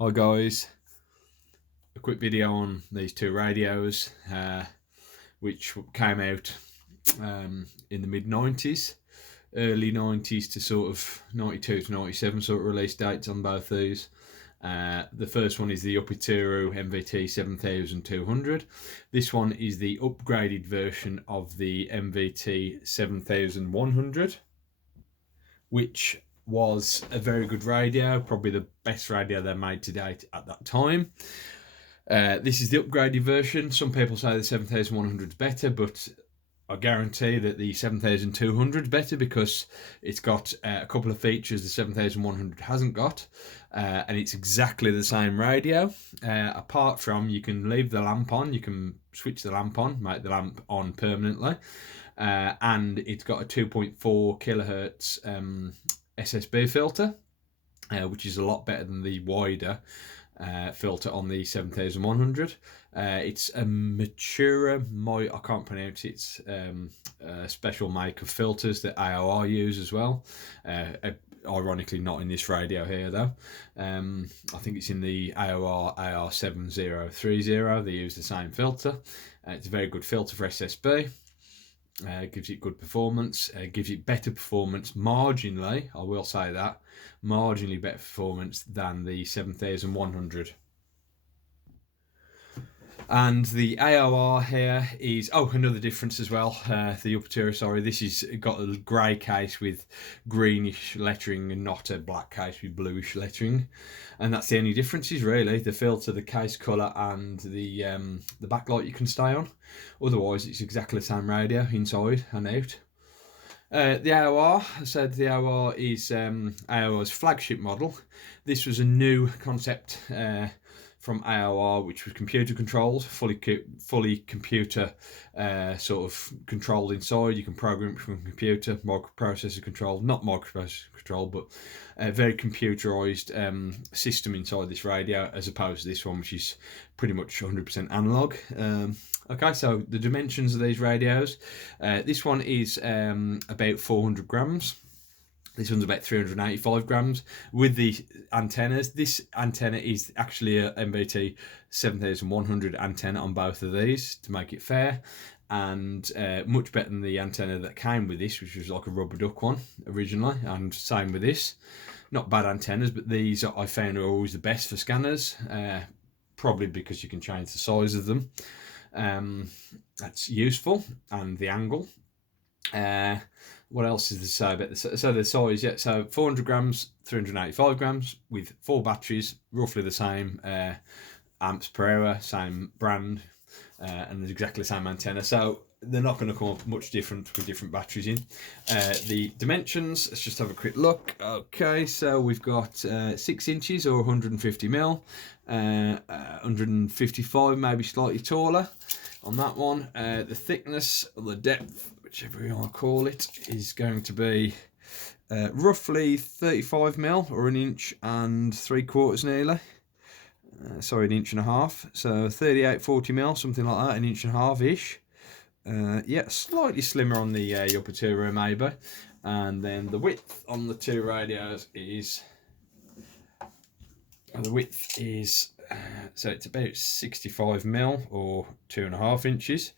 Hi guys, a quick video on these two radios which came out in the mid-90s, early 90s to sort of 92 to 97 sort of release dates on both these. The first one is the Yupiteru MVT-7200. This one is the upgraded version of the MVT-7100, which was a very good radio, probably the best radio they made to date at that time. This is the upgraded version. Some people say the 7100 is better, but I guarantee that the 7200 is better because it's got a couple of features the 7100 hasn't got, and it's exactly the same radio. Apart from you can leave the lamp on, you can switch the lamp on, make the lamp on permanently, and it's got a 2.4 kilohertz SSB filter, which is a lot better than the wider filter on the 7100. It's a Matura, I can't pronounce it. It's a special make of filters that AOR use as well. Ironically, not in this radio here though. I think it's in the AOR AR7030. They use the same filter. It's a very good filter for SSB. Gives it good performance, gives it better performance marginally, I will say that, marginally better performance than the 7100. And the AOR here is, another difference as well, the Yupiteru, sorry, this is got a grey case with greenish lettering and not a black case with bluish lettering, and that's the only differences really, the filter, the case colour and the backlight you can stay on. Otherwise it's exactly the same radio inside and out. The AOR, I said the AOR is AOR's flagship model. This was a new concept from AOR, which was computer controlled, fully computer sort of controlled inside. You can program it from a computer, microprocessor controlled, not microprocessor controlled, but a very computerized system inside this radio, as opposed to this one, which is pretty much 100% analog. Okay, so the dimensions of these radios, this one is about 400 grams. This one's about 385 grams. With the antennas, this antenna is actually a MVT 7100 antenna on both of these to make it fair, and much better than the antenna that came with this, which was like a rubber duck one originally, and same with this. Not bad antennas, but these I found are always the best for scanners, probably because you can change the size of them. That's useful, and the angle. What else is to say about this? So the size, yeah, so 400 grams, 385 grams with 4 batteries, roughly the same amps per hour, same brand, and there's exactly the same antenna. So they're not going to come up much different with different batteries in. The dimensions, let's just have a quick look. Okay, so we've got 6 inches or 150 mil, 155 maybe slightly taller on that one. The thickness or the depth, whichever you want to call it, is going to be roughly 35 mil or 1.75 inches nearly. Sorry, 1.5 inches. So 38-40 mil, something like that, 1.5 inches-ish. Yeah, slightly slimmer on the Yupiteru maybe. And then the width on the two radios is, so it's about 65 mil or 2.5 inches.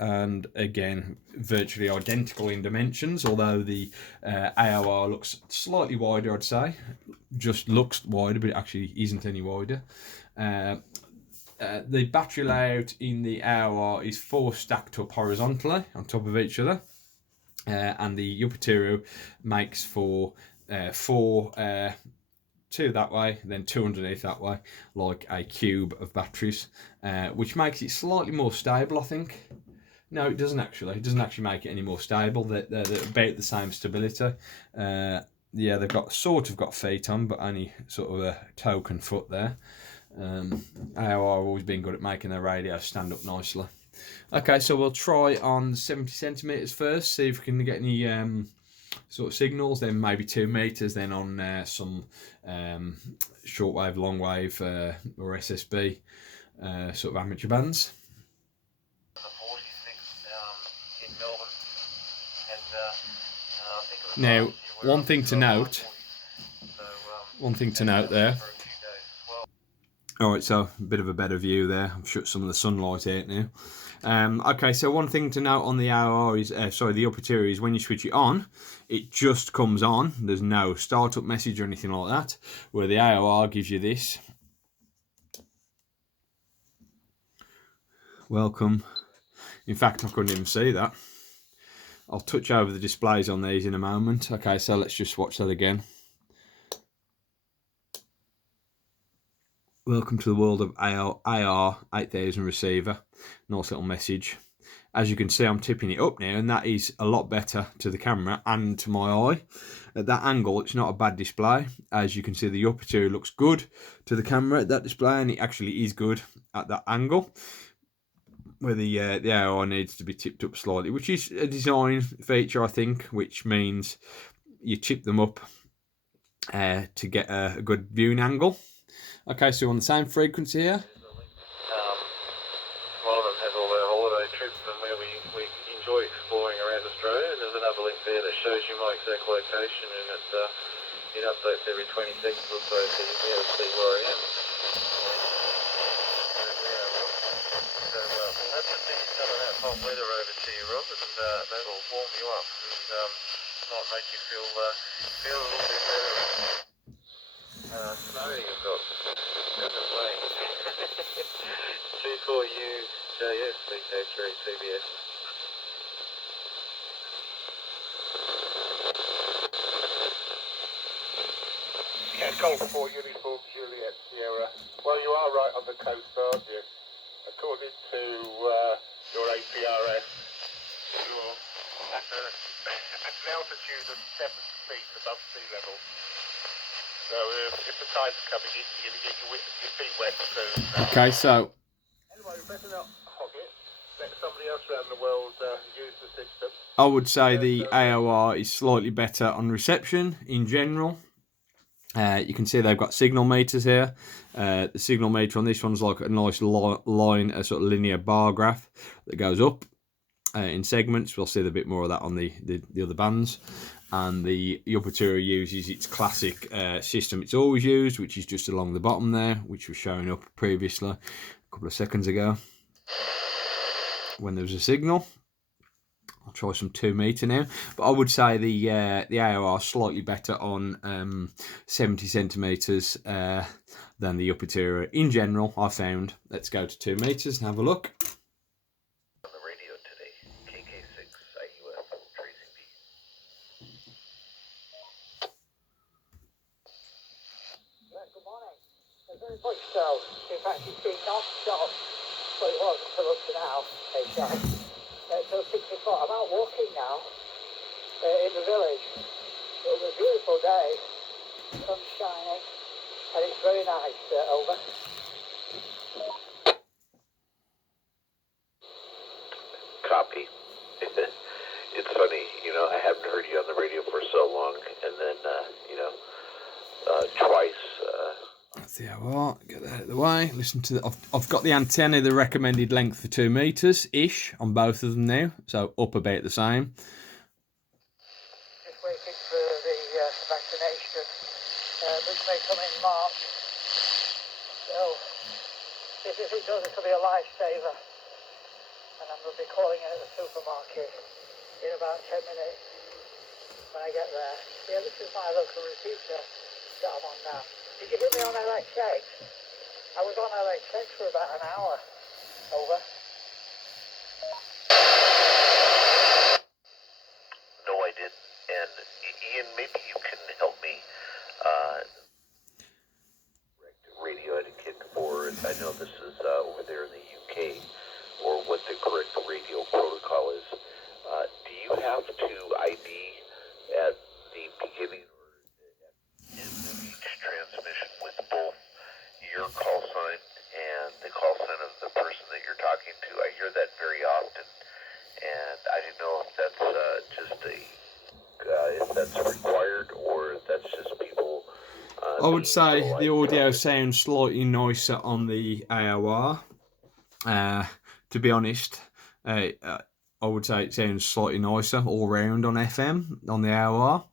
And again, virtually identical in dimensions, although the AOR looks slightly wider, I'd say. Just looks wider, but it actually isn't any wider. The battery layout in the AOR is 4 stacked up horizontally on top of each other, and the Yupiteru makes for 4, 2 that way, then 2 underneath that way, like a cube of batteries, which makes it slightly more stable, I think. No, it doesn't actually. It doesn't actually make it any more stable. They're about the same stability. Yeah, they've got feet on, but only sort of a token foot there. AOR have always been good at making their radios stand up nicely. Okay, so we'll try on 70 centimeters first, see if we can get any sort of signals. Then maybe 2 meters. Then on some shortwave, longwave, or SSB sort of amateur bands. Now, one thing to note there All right, so a bit of a better view there. I've shut some of the sunlight out now. Okay, so one thing to note on the AOR is, sorry, the Yupiteru is when you switch it on, it just comes on. There's no startup message or anything like that. Where the AOR gives you this. Welcome. In fact, I couldn't even see that. I'll touch over the displays on these in a moment. Okay, so let's just watch that again. Welcome to the world of AR8000 receiver. Nice little message. As you can see, I'm tipping it up now, and that is a lot better to the camera and to my eye. At that angle, it's not a bad display. As you can see, the Yupiteru looks good to the camera at that display, and it actually is good at that angle, where the AOR needs to be tipped up slightly, which is a design feature, I think, which means you tip them up to get a good viewing angle. Okay, so on the same frequency here. One of them has all our holiday trips and where we enjoy exploring around Australia, and there's another link there that shows you my exact location, and it updates every 20 seconds or so, so you'll be able to see where I am. So we'll have to see some of that hot weather over to you, Robert, and that'll warm you up and might make you feel a little bit better. Snow you've got. Rain. 24UJS VK3 CBS. Yeah, Golf 4 Uniform Juliet Sierra. Well, you are right on the coast, aren't you? According to your APRS, you're at an altitude of 7 feet above sea level. So if the tide's coming in, you're going to get your feet wet soon. Okay, so anyway, we better not hog it. Let somebody else around the world use the system. I would say the AOR is slightly better on reception in general. You can see they've got signal meters here. The signal meter on this one's like a nice line, a sort of linear bar graph that goes up in segments. We'll see a bit more of that on the other bands. And the Yupiteru uses its classic system it's always used, which is just along the bottom there, which was showing up previously a couple of seconds ago when there was a signal. I'll try some 2 meter now, but I would say the AOR is slightly better on 70 centimeters than the Yupiteru in general. I found. Let's go to 2 meters and have a look. On the radio today, KK6 IUF Tracy B. Good morning. Very much so. In fact, it's been non-stop. Well, it was until up to now, till 6 o'clock. I'm out walking now in the village. It was a beautiful day. Sun's shining, and it's very nice. Over. Copy. It's funny, I haven't heard you on the radio for so long, and then, twice. That's the AOR. Get that out of the way. Listen to I've got the antenna, the recommended length for 2 meters ish on both of them now, so up about the same. Just waiting for the vaccination, which may come in March. So, if it does, it'll be a lifesaver. And I'm going to be calling in at the supermarket in about 10 minutes when I get there. Yeah, this is my local repeater that I'm on now. Did you hear me on LXX? I was on LXX for about an hour. Over. No, I didn't. And Ian, maybe you can help me. Radio etiquette for, I know this is over there in the UK, or what the correct radio protocol is. Do you have to ID at the beginning or at the end of each transmission with both your call sign and the call sign of the person that you're talking to? I hear that very often, and I didn't know if that's just if that's required or if that's just people. I would say the audio sounds slightly nicer on the AOR. To be honest, I would say it sounds slightly nicer all round on FM on the AOR.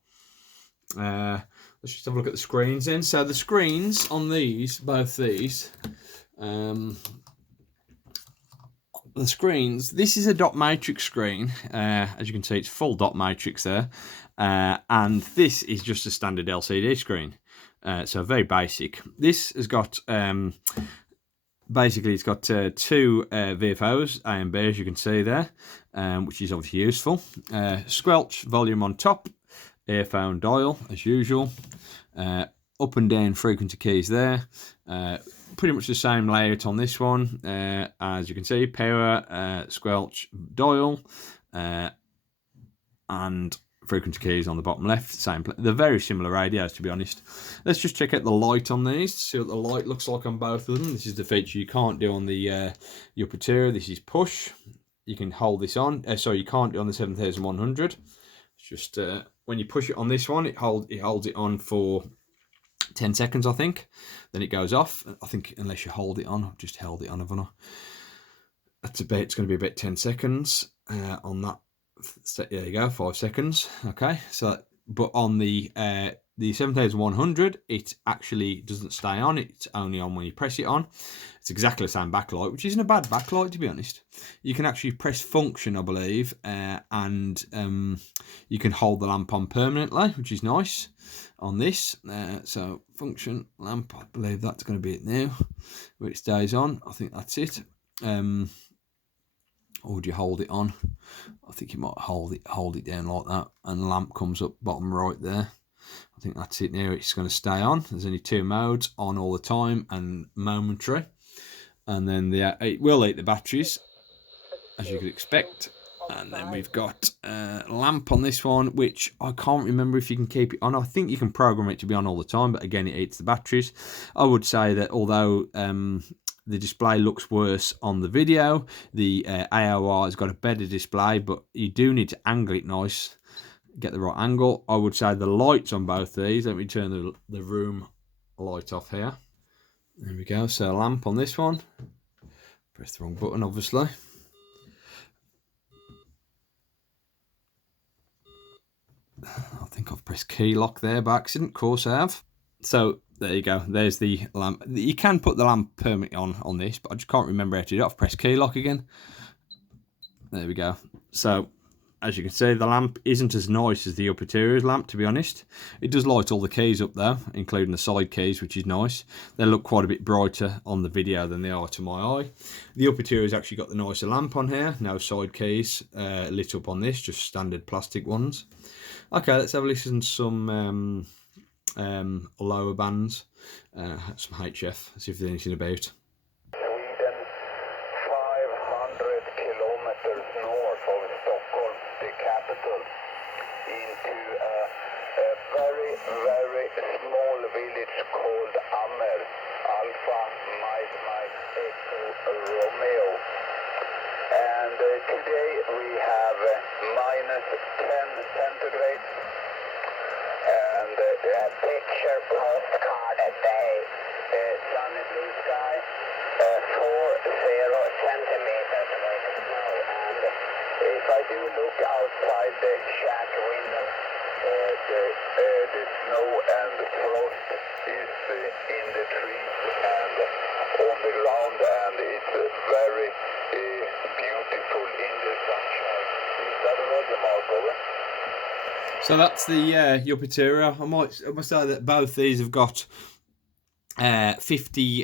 Let's just have a look at the screens then. So the screens on these, both these, The screens, this is a dot matrix screen. As you can see, it's full dot matrix there, and this is just a standard LCD screen, so very basic. This has got basically, it's got two VFOs, A and B, as you can see there, which is obviously useful. Squelch volume on top, earphone dial as usual, up and down frequency keys there. Pretty much the same layout on this one, as you can see, power, squelch, dial, and frequency keys on the bottom left. Same. They're very similar radios, to be honest. Let's just check out the light on these, see what the light looks like on both of them. This is the feature you can't do on the Yupiteru. This is push. You can hold this on. Sorry, you can't do on the 7100. It's just when you push it on this one, it holds it on for 10 seconds, I think. Then it goes off. I think unless you hold it on. I've just held it on, haven't I? It's going to be about 10 seconds on that. There you go, 5 seconds. Okay, so but on the 7100, it actually doesn't stay on. It's only on when you press it on. It's exactly the same backlight, which isn't a bad backlight, to be honest. You can actually press function, I believe, and you can hold the lamp on permanently, which is nice on this. So function lamp, I believe that's going to be it now, where it stays on. I think that's it. Or would you hold it on? I think you might hold it down like that, and the lamp comes up bottom right there. I think that's it now. It's going to stay on. There's only two modes, on all the time and momentary. And then it will eat the batteries, as you could expect. And then we've got a lamp on this one, which I can't remember if you can keep it on. I think you can program it to be on all the time, but again, it eats the batteries. I would say that although the display looks worse on the video, the AOR has got a better display, but you do need to angle it nice, get the right angle. I would say the lights on both these, let me turn the room light off here. There we go, so a lamp on this one. Press the wrong button, obviously. I think I've pressed key lock there by accident, of course I have. So there you go, there's the lamp. You can put the lamp permanently on this, but I just can't remember how to do it. I've pressed key lock again. There we go. So as you can see, the lamp isn't as nice as the Yupiteru's lamp, to be honest. It does light all the keys up though, including the side keys, which is nice. They look quite a bit brighter on the video than they are to my eye. The Yupiteru's actually got the nicer lamp on here, no side keys lit up on this, just standard plastic ones. Okay, let's have a listen to some lower bands, some HF, see if there's anything about. Sweden, 500 kilometers north of Stockholm, the capital, into a very, very small village called Ammer, Alpha Mike Echo Romeo. And today we have -10 centigrade. And a picture postcard a day. Sunny blue sky, 40 centimeters of snow. And if I do look outside the shack window, the snow and the frost is in the trees and on the ground, and it's very beautiful in the sunshine. Is that right, Marco? So that's the Yupiteru. I must say that both these have got 50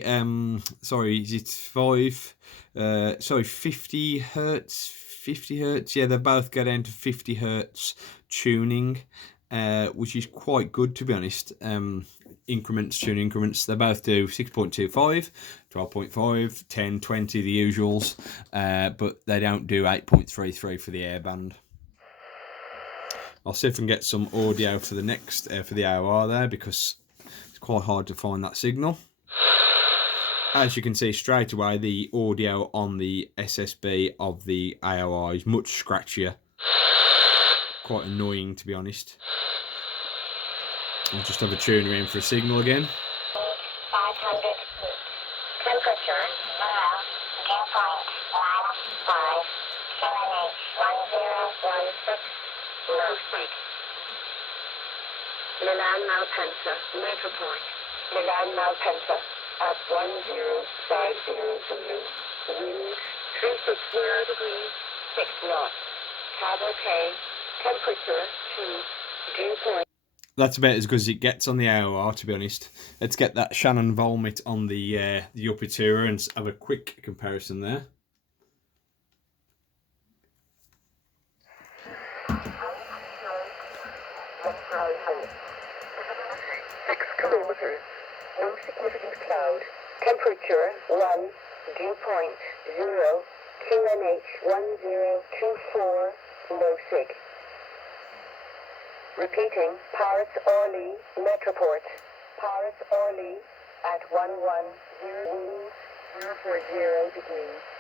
hertz. Yeah, they both get into 50 hertz tuning, which is quite good, to be honest. Tune increments. They both do 6.25, 12.5, 10, 20, the usuals, but they don't do 8.33 for the airband. I'll see if I can get some audio for the next for the AOR there, because it's quite hard to find that signal. As you can see straight away, the audio on the SSB of the AOR is much scratchier. Quite annoying, to be honest. I'll just have a tuner in for a signal again. 500. Temperature, now, dew point, -5, 781016. Northwest. Milan Malpensa, Metroport. Milan Malpensa. at 1050 Zulu. Wind 360 degrees, 6 knots. Cab okay. Temperature 2. Dew point. That's about as good as it gets on the AOR, to be honest. Let's get that Shannon Volmit on the Yupiteru and have a quick comparison there. 6 kilometers. No significant cloud. Temperature 1. Dew point 0. QNH 1024. Low sig. Repeating. Paris Orly. Metroport. Paris Orly at 110. Wind 040 degrees.